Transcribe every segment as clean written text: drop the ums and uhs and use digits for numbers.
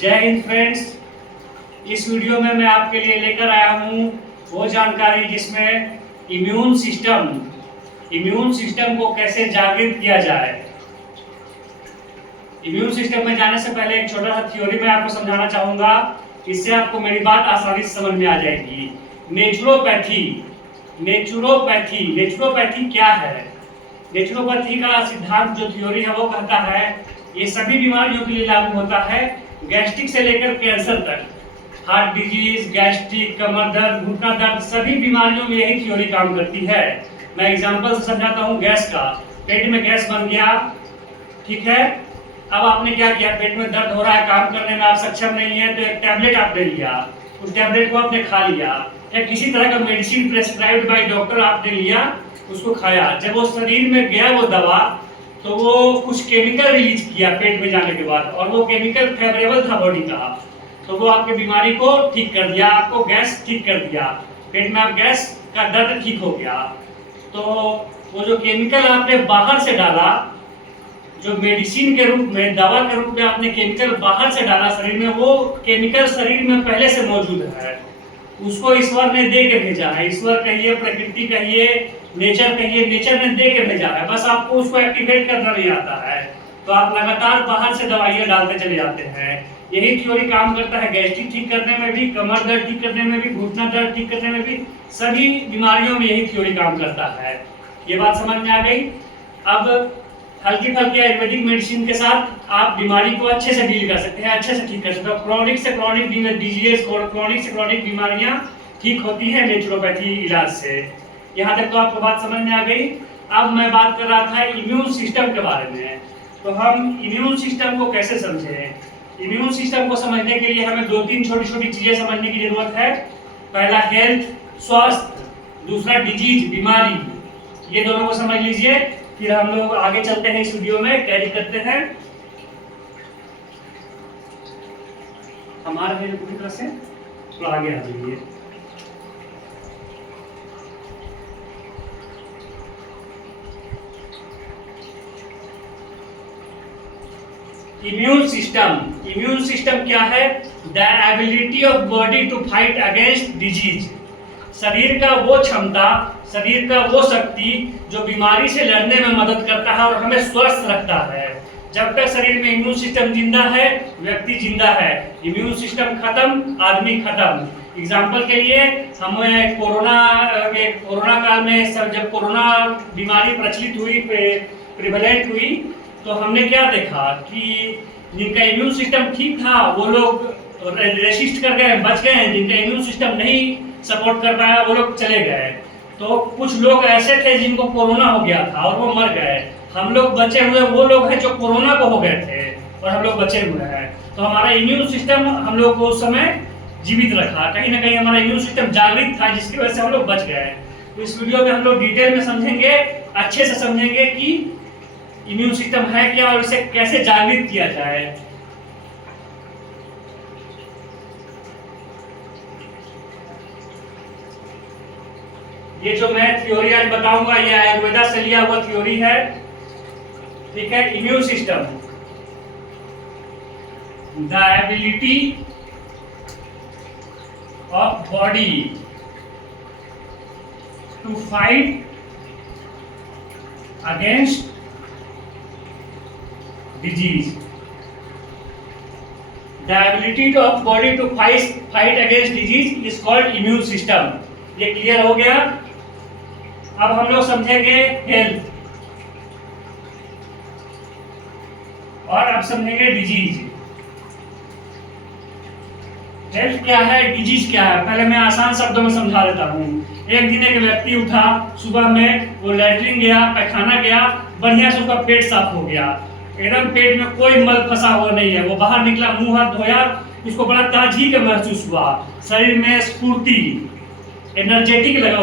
जय हिंद फ्रेंड्स। इस वीडियो में मैं आपके लिए लेकर आया हूँ वो जानकारी जिसमें इम्यून सिस्टम को कैसे जागृत किया जाए। इम्यून सिस्टम में जाने से पहले एक छोटा सा थ्योरी मैं आपको समझाना चाहूँगा, इससे आपको मेरी बात आसानी से समझ में आ जाएगी। नेचुरोपैथी क्या है? नेचुरोपैथी का सिद्धांत जो थ्योरी है वो कहता है ये सभी बीमारियों के लिए लागू होता है, गैस्ट्रिक से लेकर कैंसर तक। हार्ट डिजीज, गैस्ट्रिक, कमर दर्द, घुटना दर्द, सभी बीमारियों में यही थ्योरी काम करती है। मैं एग्जांपल से समझाता हूँ। गैस का, पेट में गैस बन गया, ठीक है। अब आपने क्या किया, पेट में दर्द हो रहा है, काम करने में आप सक्षम नहीं है, तो एक टैबलेट आपने लिया, उस टैबलेट को आपने खा लिया, या किसी तरह का मेडिसिन प्रेस्क्राइब्ड बाय डॉक्टर आपने लिया, उसको खाया। जब वो शरीर में गया वो दवा, तो वो कुछ केमिकल रिलीज किया पेट में जाने के बाद, और वो केमिकल फेवरेबल था बॉडी का, तो वो आपकी बीमारी को ठीक कर दिया, आपको गैस ठीक कर दिया, पेट में आप गैस का दर्द ठीक हो गया। तो वो जो केमिकल आपने बाहर से डाला, जो मेडिसिन के रूप में, दवा के रूप में आपने केमिकल बाहर से डाला शरीर में, वो केमिकल शरीर में पहले से मौजूद है, उसको ईश्वर ने दे के भेजा है। ईश्वर कहिए, प्रकृति कहिए, नेचर कहिए, नेचर ने दे के भेजा है, बस आपको उसको एक्टिवेट करना नहीं आता है, तो आप लगातार बाहर से दवाइयाँ डालते चले जाते हैं। यही थ्योरी काम करता है गैस्ट्रिक ठीक करने में भी, कमर दर्द ठीक करने में भी, घुटना दर्द ठीक करने में भी, सभी बीमारियों में यही थ्योरी काम करता है। ये बात समझ में आ गई। अब हल्की फल्की आयुर्वेदिक मेडिसिन के साथ आप बीमारी को अच्छे से डील कर सकते हैं, अच्छे से ठीक कर सकते हो। क्रॉनिक से क्रॉनिक डिजीज, क्रॉनिक से क्रॉनिक बीमारियां ठीक होती है नेचुरोपैथी इलाज से। यहाँ तक तो आपको बात समझ में आ गई। अब मैं बात कर रहा था इम्यून सिस्टम के बारे में। तो हम इम्यून सिस्टम को कैसे समझें? इम्यून सिस्टम को समझने के लिए हमें दो तीन छोटी छोटी चीजें समझने की जरूरत है। पहला हेल्थ, स्वास्थ्य, दूसरा डिजीज, बीमारी। ये दोनों को समझ लीजिए, फिर हम लोग आगे चलते हैं, इस वीडियो में कैरी करते हैं। हमारा है पूरी तरह से, तो आगे आ जाइए। इम्यून सिस्टम क्या है? The ability of body to fight against disease. शरीर का वो क्षमता, शरीर का वो शक्ति जो बीमारी से लड़ने में मदद करता है और हमें स्वस्थ रखता है। जब तक शरीर में इम्यून सिस्टम जिंदा है, व्यक्ति जिंदा है। इम्यून सिस्टम खत्म, आदमी खत्म। एग्जाम्पल के लिए, हमें कोरोना काल में जब कोरोना बीमारी प्रचलित हुई, प्रिवेलेंट हुई, तो हमने क्या देखा कि जिनका इम्यून सिस्टम ठीक था वो लोग रेसिस्ट कर गए, बच गए। जिनका इम्यून सिस्टम नहीं सपोर्ट कर पाया वो लोग चले गए। तो कुछ लोग ऐसे थे जिनको कोरोना हो गया था और वो मर गए। हम लोग बचे हुए वो लोग हैं जो कोरोना को हो गए थे और हम लोग बचे हुए हैं। तो हमारा इम्यून सिस्टम हम लोग को उस समय जीवित रखा, कहीं ना कहीं हमारा इम्यून सिस्टम जागृत था, जिसकी वजह से हम लोग बच गए। तो इस वीडियो में हम लोग डिटेल में समझेंगे, अच्छे से समझेंगे कि इम्यून सिस्टम है क्या और इसे कैसे जागृत किया जाए। ये जो मैं थ्योरी आज बताऊंगा ये आयुर्वेदा से लिया हुआ थ्योरी है, ठीक है। Immune system, the ability of body to fight against disease. The ability of body to fight against disease is called immune system. ये क्लियर हो गया। अब हम लोग समझेंगे हेल्थ और अब समझेंगे डिजीज। हेल्थ क्या है, डिजीज क्या है, पहले मैं आसान शब्दों में समझा देता हूँ। एक दिन एक व्यक्ति उठा, सुबह में वो लैट्रिन गया, पैखाना गया, बढ़िया से उसका पेट साफ हो गया, एकदम पेट में कोई मल फंसा हुआ नहीं है। वो बाहर निकला, मुंह हाथ धोया, उसको बड़ा ताजगी का महसूस हुआ, शरीर में स्फूर्ति, एनर्जेटिक लगा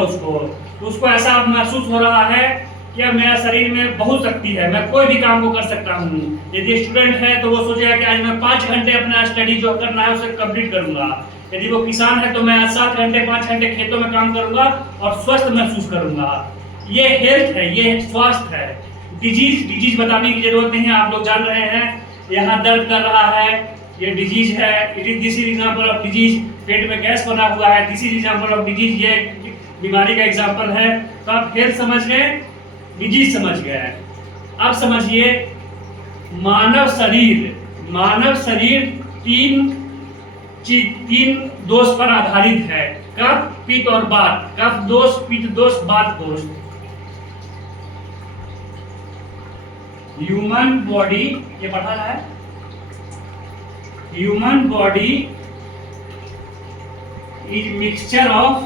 उसको ऐसा महसूस हो रहा है कि अब मेरा शरीर में बहुत शक्ति है, मैं कोई भी काम को कर सकता हूँ। यदि स्टूडेंट है तो वो सोचेगा कि आज मैं 5 घंटे अपना स्टडी जो करना है उसे कंप्लीट करूंगा। यदि वो किसान है तो मैं 7 घंटे 5 घंटे खेतों में काम करूंगा और स्वस्थ महसूस करूंगा। ये हेल्थ है, ये स्वास्थ्य है। डिजीज बताने की जरूरत नहीं है, आप लोग जान रहे हैं। यहाँ दर्द कर रहा है, ये डिजीज है, it is this is example of disease. पेट में गैस बना हुआ है, this is example of disease, ये बीमारी का एग्जांपल है। तो आप हेल्थ समझ गए, डिजीज समझ गए। अब समझिए मानव शरीर तीन दोष पर आधारित है, कफ, पित्त और वात। कफ दोष, पित्त दोष, वात दोष। ह्यूमन बॉडी, ये पढ़ा है, human body is mixture of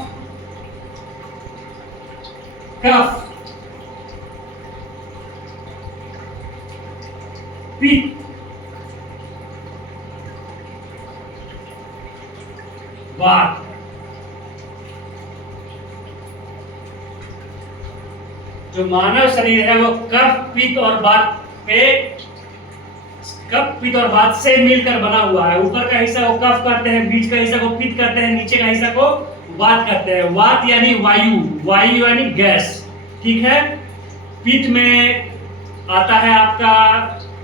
kapha, pitta, vata. जो मानव शरीर है वो कफ, पित्त और वात कफ, पित्त और वात से मिलकर बना हुआ है। ऊपर का हिस्सा को कफ कहते हैं, बीच का हिस्सा को पित्त कहते हैं, नीचे का हिस्सा को वात कहते हैं। वात यानी वायु, वायु यानी गैस, ठीक है। पित्त में आता है आपका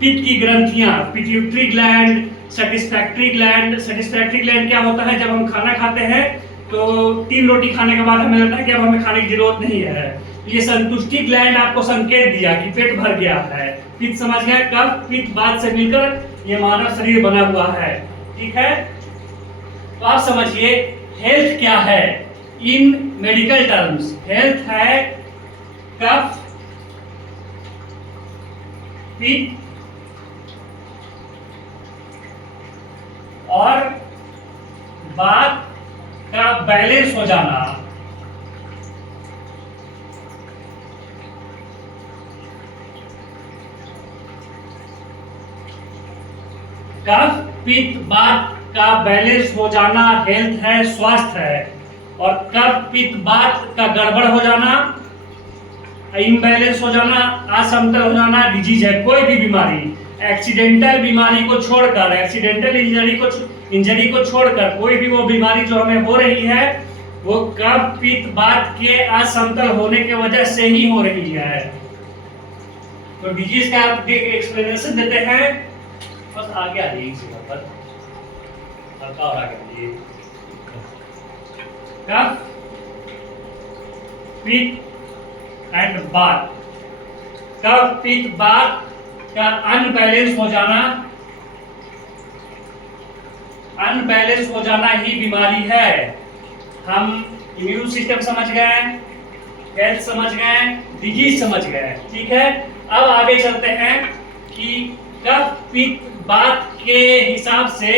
पित्त की ग्रंथियां, pituitary gland, satisfactory gland. Satisfactory gland क्या होता है, जब हम खाना खाते हैं तो 3 रोटी खाने के बाद हमें लगता है कि अब हमें खाने की जरूरत नहीं है। ये संतुष्टि ग्लैंड आपको संकेत दिया कि पेट भर गया है। पित्त समझ गए, कफ, पित्त, वात से मिलकर ये मानव शरीर बना हुआ है, ठीक है। तो आप समझिए हेल्थ क्या है इन मेडिकल टर्म्स। हेल्थ है कफ, पित्त और वात का बैलेंस हो जाना। कफ, पित्त, वात का बैलेंस हो जाना हेल्थ है, स्वास्थ्य है। और कफ, पित्त, वात का गड़बड़ हो जाना, इम्बैलेंस हो जाना, असमतल हो जाना डिजीज है। कोई भी बीमारी, एक्सीडेंटल बीमारी को छोड़कर, एक्सीडेंटल इंजरी को छोड़कर कोई भी वो बीमारी जो हमें हो रही है वो कफ, पित्त, वात के असमतल होने की वजह से ही हो रही है। तो डिजीज का आप एक्सप्लेनेशन देते हैं, बस आगे आ जाइए इस जगह पर, हल्का और आगे आइए। कफ, पित्त एंड वात, कफ, पित्त, वात का अनबैलेंस हो जाना, अनबैलेंस हो जाना ही बीमारी है। हम इम्यून सिस्टम समझ गए, हेल्थ समझ गए, डिजीज समझ गए, ठीक है। अब आगे चलते हैं कि कफ, पित्त, वात के हिसाब से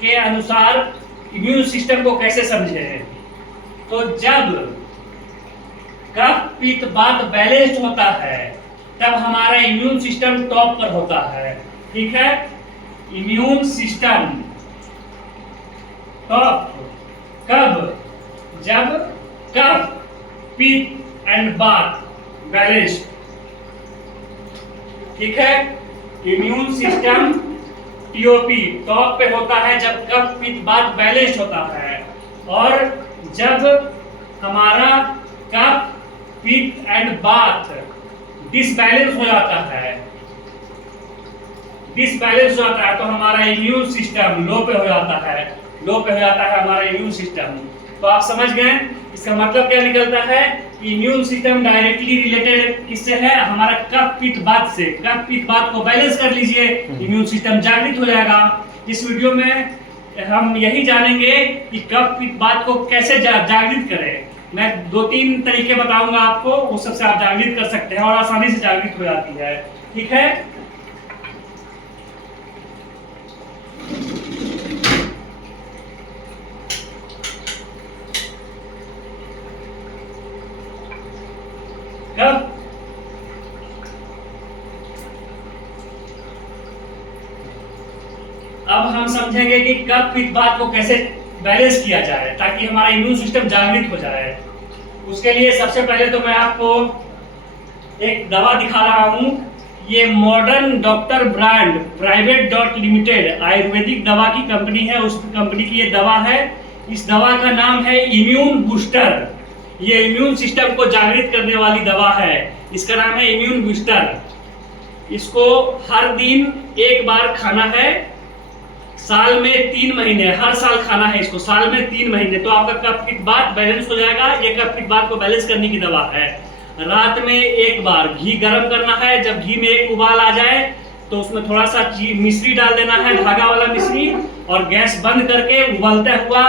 के अनुसार इम्यून सिस्टम को कैसे समझे। तो जब कफ, पित्त, वात बैलेंस्ड होता है तब हमारा इम्यून सिस्टम टॉप पर होता है, ठीक है। इम्यून सिस्टम टॉप कब, जब कफ, पित्त एंड वात बैलेंस्ड, ठीक है। इम्यून सिस्टम टीओपी टॉप पे होता है जब कफ, पित्त, वात बैलेंस्ड होता है। और जब हमारा कफ, पित्त एंड वात डिसबैलेंस हो जाता है, डिसबैलेंस हो जाता है तो हमारा इम्यून सिस्टम लो पे हो जाता है, लो पे हो जाता है हमारा इम्यून सिस्टम। तो आप समझ गए इसका मतलब क्या निकलता है कि इम्यून सिस्टम डायरेक्टली रिलेटेड किससे है, हमारा कफ, पित्त, वात से। कफ, पित्त, वात को बैलेंस कर लीजिए, इम्यून सिस्टम जागृत हो जाएगा। इस वीडियो में हम यही जानेंगे कि कफ, पित्त, वात को कैसे जागृत करें। मैं 2-3 तरीके बताऊंगा आपको, उस सबसे आप जागृत कर सकते हैं और आसानी से जागृत हो जाती है, ठीक है। कब अब हम समझेंगे कि कफ, पित्त, वात को कैसे बैलेंस किया जाए ताकि हमारा इम्यून सिस्टम जागृत हो जाए। उसके लिए सबसे पहले तो मैं आपको एक दवा दिखा रहा हूं। ये modern doctor brand private dot limited Ayurvedic दवा की कंपनी है, उस कंपनी की ये दवा है। इस दवा का नाम है इम्यून बूस्टर। ये इम्यून सिस्टम को जागृत करने वाली दवा है, इसका नाम है इम्यून बूस्टर। इसको हर दिन 1 बार खाना है, साल में 3 महीने, हर साल खाना है इसको, साल में 3 महीने, तो आपका कफ पित्त बैलेंस हो जाएगा। ये कफ पित्त को बैलेंस करने की दवा है। रात में एक बार घी गर्म करना है, जब घी में एक उबाल आ जाए तो उसमें थोड़ा सा मिश्री डाल देना है, धागा वाला मिश्री, और गैस बंद करके उबलता हुआ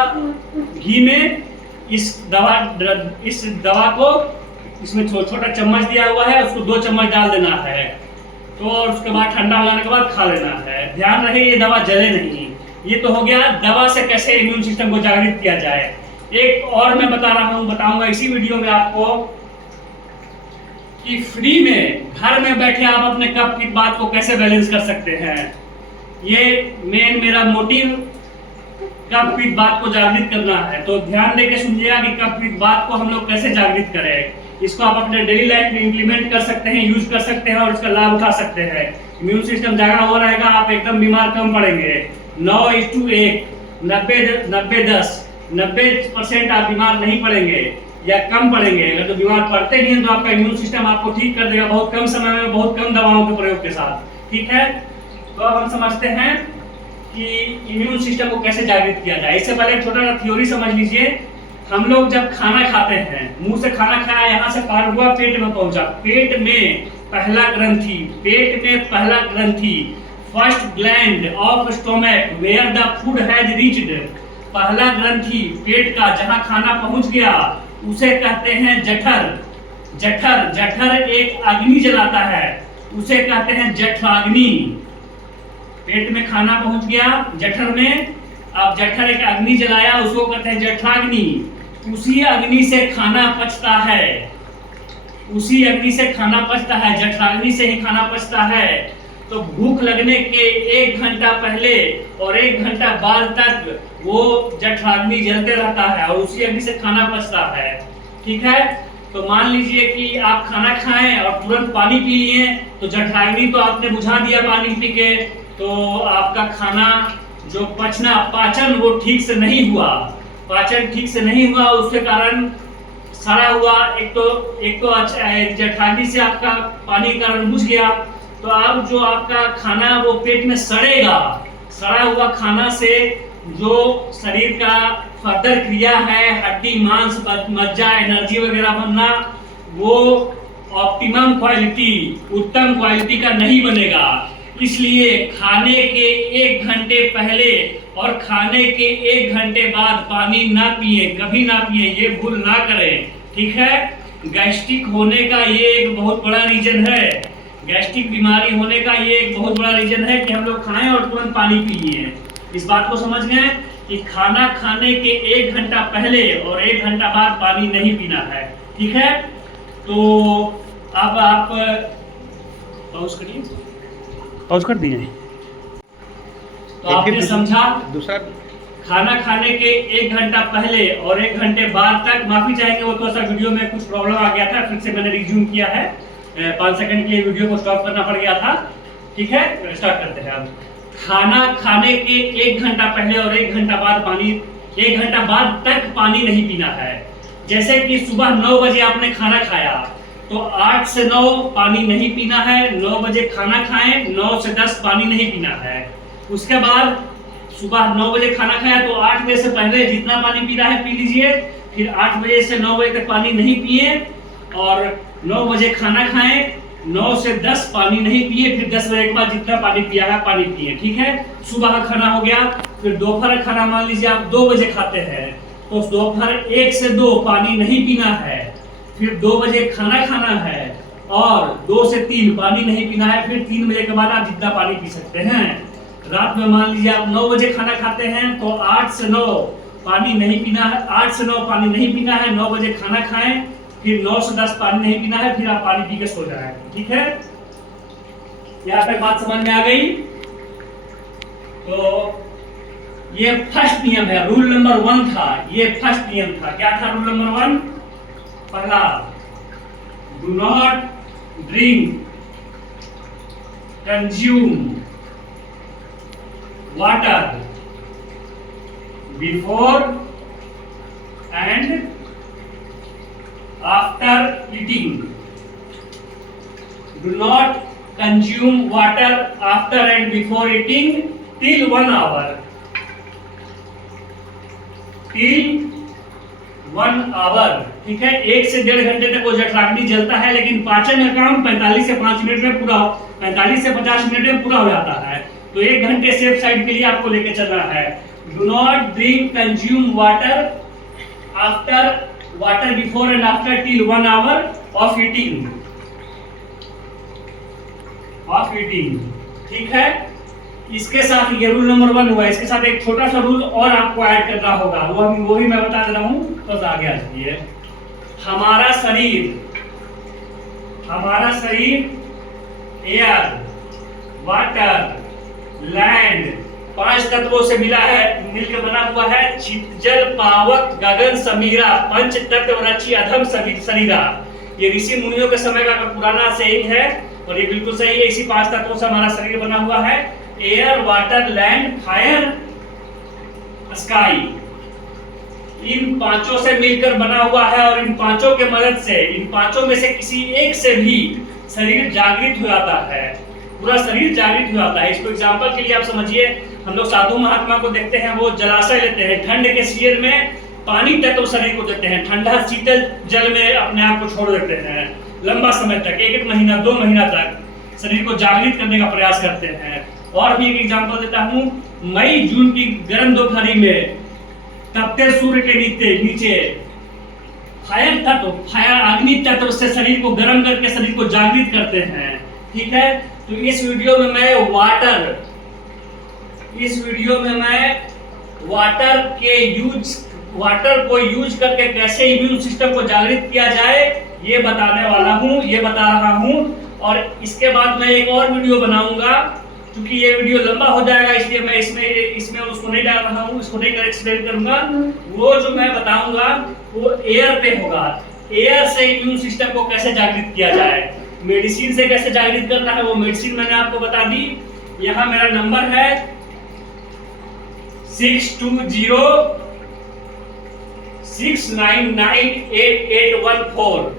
घी में इस दवा को, इसमें छोटा चम्मच दिया हुआ है, उसको 2 चम्मच डाल देना है। तो और उसके बाद ठंडा हो जाने के बाद खा लेना है। ध्यान रहे ये दवा जले नहीं। ये तो हो गया दवा से कैसे इम्यून सिस्टम को जागृत किया जाए। एक और मैं बताऊंगा इसी वीडियो में आपको कि फ्री में घर में बैठे आप अपने कफ की बात को कैसे बैलेंस कर सकते हैं। ये मेरा मोटिव कफ की बात को जागृत करना है। तो ध्यान देके सुनिएगा कि कफ की बात को हम लोग कैसे जागृत करें। इसको आप अपने डेली लाइफ में इंप्लीमेंट कर सकते हैं, यूज कर सकते हैं और इसका लाभ उठा सकते हैं। इम्यून सिस्टम जागा हुआ रहेगा, आप एकदम बीमार कम पड़ेंगे। 9:1, 90-10, 90% आप बीमार नहीं पड़ेंगे या कम पड़ेंगे। अगर तो बीमार पड़ते नहीं हैं तो आपका इम्यून सिस्टम आपको ठीक कर देगा बहुत कम समय में, बहुत कम दवाओं के प्रयोग के साथ। ठीक है, तो अब हम समझते हैं कि इम्यून सिस्टम को कैसे जागृत किया जाए। इससे पहले एक छोटा सा थ्योरी समझ लीजिए। हम लोग जब खाना खाते हैं, मुंह से खाना खाया, यहाँ से पार हुआ, पेट में पहुंचा, पेट में पहला ग्रंथि, first gland of stomach where the food has reached, पहला ग्रंथि पेट का जहां खाना पहुंच गया उसे कहते हैं जठर। जठर एक अग्नि जलाता है, उसे कहते हैं जठराग्नि। पेट में खाना पहुंच गया जठर में, अब जठर एक अग्नि जलाया, उसको कहते हैं जठराग्नि। उसी अग्नि से खाना पचता है, जठराग्नि से ही खाना पचता है। तो भूख लगने के 1 घंटा पहले और 1 घंटा बाद तक वो जठराग्नि जलते रहता है और उसी अग्नि से खाना पचता है। ठीक है, तो मान लीजिए कि आप खाना खाएं और तुरंत पानी पी लिए, तो जठराग्नि तो आपने बुझा दिया पानी पी के, तो आपका खाना जो पाचन वो ठीक से नहीं हुआ, उसके कारण सड़ा हुआ। एक तो जठराग्नि से आपका पानी के कारण बुझ गया, तो अब जो आपका खाना वो पेट में सड़ेगा। सड़ा हुआ खाना से जो शरीर का फर्दर क्रिया है, हड्डी मांस मज्जा एनर्जी वगैरह बनना, वो ऑप्टिमम क्वालिटी, उत्तम क्वालिटी का नहीं बनेगा। इसलिए खाने के 1 घंटे पहले और खाने के 1 घंटे बाद पानी ना पिए, कभी ना पिए, ये भूल ना करें। ठीक है, गैस्ट्रिक होने का ये एक बहुत बड़ा रीजन है। गैस्ट्रिक बीमारी होने का ये एक बहुत बड़ा रीजन है कि हम लोग खाएं और तुरंत पानी पी लिए। इस बात को समझ गए कि खाना खाने के 1 घंटा पहले और 1 घंटा बाद पानी नहीं पीना है। ठीक है, तो अब आप पॉज कर दिए। तो आपने समझा, दूसरा खाना खाने के 1 घंटा पहले और 1 घंटे बाद तक, माफी चाहेंगे वो थोड़ा सा वीडियो में कुछ प्रॉब्लम आ गया था, फिर से मैंने रिज्यूम किया है, 5 सेकंड के लिए वीडियो को स्टॉप करना पड़ गया था। ठीक है, स्टार्ट करते हैं। अब खाना खाने के 1 घंटा पहले और 1 घंटा बाद पानी, 1 घंटा बाद तक पानी नहीं पीना है। जैसे कि सुबह 9 बजे आपने खाना खाया, तो 8 से 9 पानी नहीं पीना है। 9 बजे खाना खाएं, 9 से 10 पानी नहीं पीना है। उसके बाद सुबह 9 बजे खाना खाया तो 8 बजे से पहले जितना पानी पीना है पी लीजिए। फिर 8 बजे से 9 बजे तक पानी नहीं पिए, और 9 बजे खाना खाएं, 9 से 10 पानी नहीं पिए। फिर 10 बजे के बाद जितना पानी पिया है पानी पिए। ठीक है, सुबह का खाना हो गया। फिर दोपहर का खाना मान लीजिए आप 2 बजे खाते हैं, तो दोपहर 1 से 2 पानी नहीं पीना है। फिर 2 बजे खाना खाना है और 2 से 3 पानी नहीं पीना है। फिर 3 बजे के बाद आप जितना पानी पी सकते हैं। रात में मान लीजिए आप 9 बजे खाना खाते हैं, तो 8 से 9 पानी नहीं पीना है। 8 से 9 पानी नहीं पीना है। 9 बजे खाना खाएं, फिर 9 से 10 पानी नहीं पीना है। फिर आप पानी पी के सो जाएं। ठीक है, यहाँ तक बात समझ में आ गई। तो ये फर्स्ट नियम है, रूल नंबर 1 था। ये फर्स्ट नियम था। क्या था रूल नंबर 1? पहला, do not drink, consume water before and after eating. Do not consume water after and before eating till 1 hour. Till 1 hour, ठीक है। 1 से 1.5 घंटे तक वो जठराग्नि जलता है, लेकिन पाचन का काम 45 से 5 मिनट में पूरा 45 से 50 मिनट में पूरा हो जाता है। तो 1 घंटे सेफ साइड के लिए आपको लेके चलना है। Do not drink consume water before and after till 1 hour of eating, ठीक है। इसके साथ ये रूल नंबर 1 हुआ। इसके साथ एक छोटा सा रूल और आपको ऐड करना होगा, वो भी मैं बता दे रहा हूं, बस आगे आ जाइए। हमारा शरीर एयर, वाटर, लैंड 5 तत्वों से मिलकर बना हुआ है। चित्त, जल, पावक, गगन, समीरा, पंच तत्व रचि अधम शरीरा। ये ऋषि मुनियों के समय का पुराना सेइंग है और ये बिल्कुल सही है। इसी 5 तत्वों से हमारा शरीर बना हुआ है। Air, water, land, fire, sky, इन 5 से मिलकर बना हुआ है और इन 5 के मदद से, इन 5 में से किसी एक से भी शरीर जागृत हो जाता है, पूरा शरीर जागृत हो जाता है। इसको एग्जांपल के लिए आप समझिए, हम लोग साधु महात्मा को देखते हैं, वो जलाशय लेते हैं, ठंड के सीजन में पानी तत्व शरीर को देते हैं, ठंडा शीतल जल में अपने आप को छोड़ देते हैं, लंबा समय तक, 1 महीना 2 महीना तक शरीर को जागृत करने का प्रयास करते हैं। और भी एक एग्जांपल देता हूं, मई जून की गर्म दोपहरी में तपते सूर्य के नीचे फायर अग्नि तत्व से शरीर को गर्म करके शरीर को जागृत करते हैं, ठीक है। तो इस वीडियो में मैं वाटर को यूज करके कैसे इम्यून सिस्टम को जागृत किया जाए ये बता रहा हूं। और इसके बाद मैं एक और वीडियो बनाऊंगा, क्योंकि ये वीडियो लंबा हो जाएगा, इसलिए मैं इसमें उसको नहीं डाल रहा हूँ, इसको नहीं एक्सप्लेन करूंगा। वो जो मैं बताऊंगा वो एयर पे होगा, एयर से इम्यून सिस्टम को कैसे जागृत किया जाए, मेडिसिन से कैसे जागृत करना है वो मेडिसिन मैंने आपको बता दी। यहाँ मेरा नंबर है 6206998814,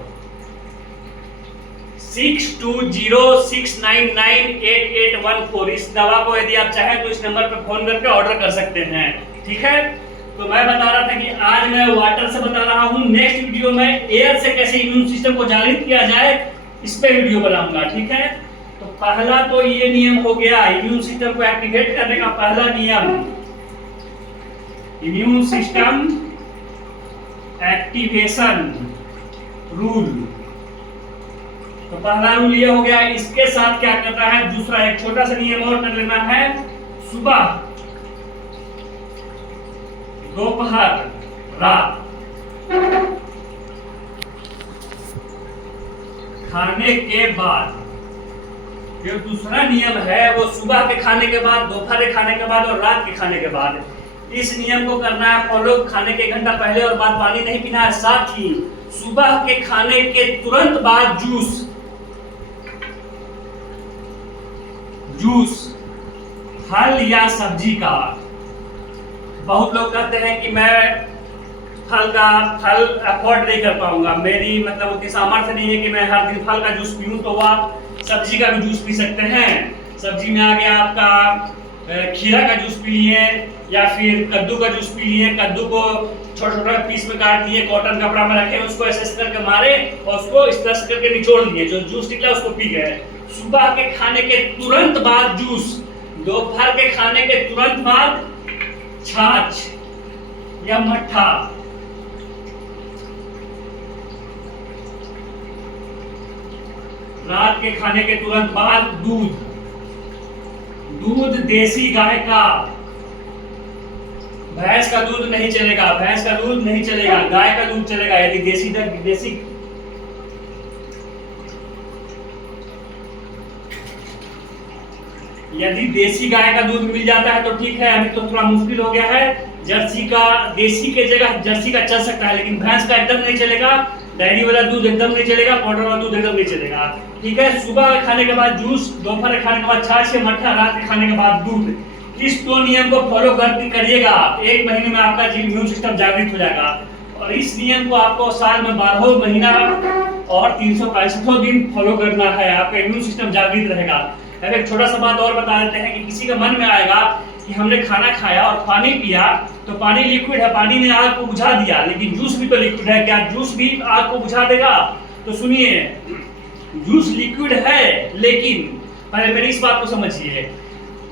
6206998814। इस दवा को यदि आप चाहें तो इस नंबर पर फोन करके ऑर्डर कर सकते हैं, ठीक है। तो मैं बता रहा था कि आज मैं वाटर से बता रहा हूं, नेक्स्ट वीडियो में एयर से कैसे इम्यून सिस्टम को जागृत किया जाए इस पे वीडियो बनाऊंगा, ठीक है। तो पहला तो ये नियम हो गया, इम्यून सिस्टम को एक्टिवेट करने का पहला नियम, इम्यून सिस्टम एक्टिवेशन रूल। तो पहला रूल ये हो गया। इसके साथ क्या करना है, दूसरा एक छोटा सा नियम और कर लेना है। सुबह, दोपहर, रात खाने के बाद, जो दूसरा नियम है वो सुबह के खाने के बाद, दोपहर के खाने के बाद और रात के खाने के बाद इस नियम को करना है फॉलो। खाने के 1 घंटा पहले और बाद पानी नहीं पीना है। साथ ही सुबह के खाने के तुरंत बाद जूस फल या सब्जी का। बहुत लोग कहते हैं कि मैं फल अफोर्ड नहीं कर पाऊंगा, मेरी मतलब उतनी सामर्थ्य नहीं है कि मैं हर दिन फल का जूस पीऊं। तो आप सब्जी का भी जूस पी सकते हैं। सब्जी में आ गया आपका खीरा का जूस पी लिए, या फिर कद्दू का जूस पी लिए। कद्दू को छोटा पीस में काट दिए, कॉटन कपड़ा में रखे, उसको ऐसे करके मारे और उसको इस तरह से करके निचोड़ लिए, जो जूस निकला उसको पी गए। सुबह के खाने के तुरंत बाद जूस, दोपहर के खाने के तुरंत बाद छाछ या मट्ठा, रात के खाने के तुरंत बाद दूध देसी गाय का। भैंस का दूध नहीं चलेगा, गाय का दूध चलेगा। यदि देसी गाय का दूध मिल जाता है तो ठीक है, अभी तो थोड़ा मुश्किल हो गया है। देसी के जगह जर्सी का चल सकता है, लेकिन भैंस का एकदम नहीं चलेगा। डेयरी वाला दूध एकदम नहीं चलेगा, पाउडर वाला दूध एकदम नहीं चलेगा, ठीक है। सुबह खाने के बाद जूस, दोपहर खाने के बाद छाछ या मट्ठा, रात के खाने के बाद दूध। इस 2 नियम को फॉलो करिएगा, 1 महीने में आपका इम्यून सिस्टम जागृत हो जाएगा। और इस नियम को आपको साल में 12 महीना और 365 दिन फॉलो करना है, आपका इम्यून सिस्टम जागृत रहेगा। अब एक छोटा सा बात और बता देते हैं कि किसी के मन में आएगा कि हमने खाना खाया और पानी पिया, तो पानी लिक्विड है, पानी ने आग को बुझा दिया, लेकिन जूस भी तो लिक्विड है, क्या जूस भी आग को बुझा देगा? तो सुनिए, जूस लिक्विड है, लेकिन पहले मेरी इस बात को समझिए,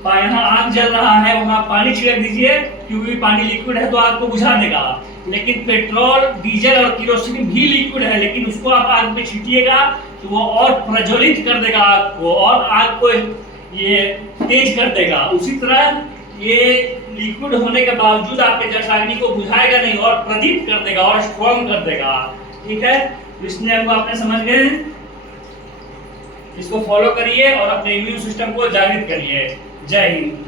यहाँ आग जल रहा है, वहां पानी छिड़क दीजिए, क्योंकि पानी लिक्विड है तो आग को बुझा देगा। लेकिन पेट्रोल, डीजल और केरोसिन भी लिक्विड है, लेकिन उसको आप आग में छीटिएगा तो वो और प्रज्वलित कर देगा आग को, और आग को ये तेज कर देगा। उसी तरह ये लिक्विड होने के बावजूद आपके जलाग्नि को बुझाएगा नहीं, और प्रदीप्त कर देगा और स्ट्रॉन्ग कर देगा। ठीक है, इस नियम को आपने समझ गए, इसको फॉलो करिए और अपने इम्यून सिस्टम को जागृत करिए। जय हिंद।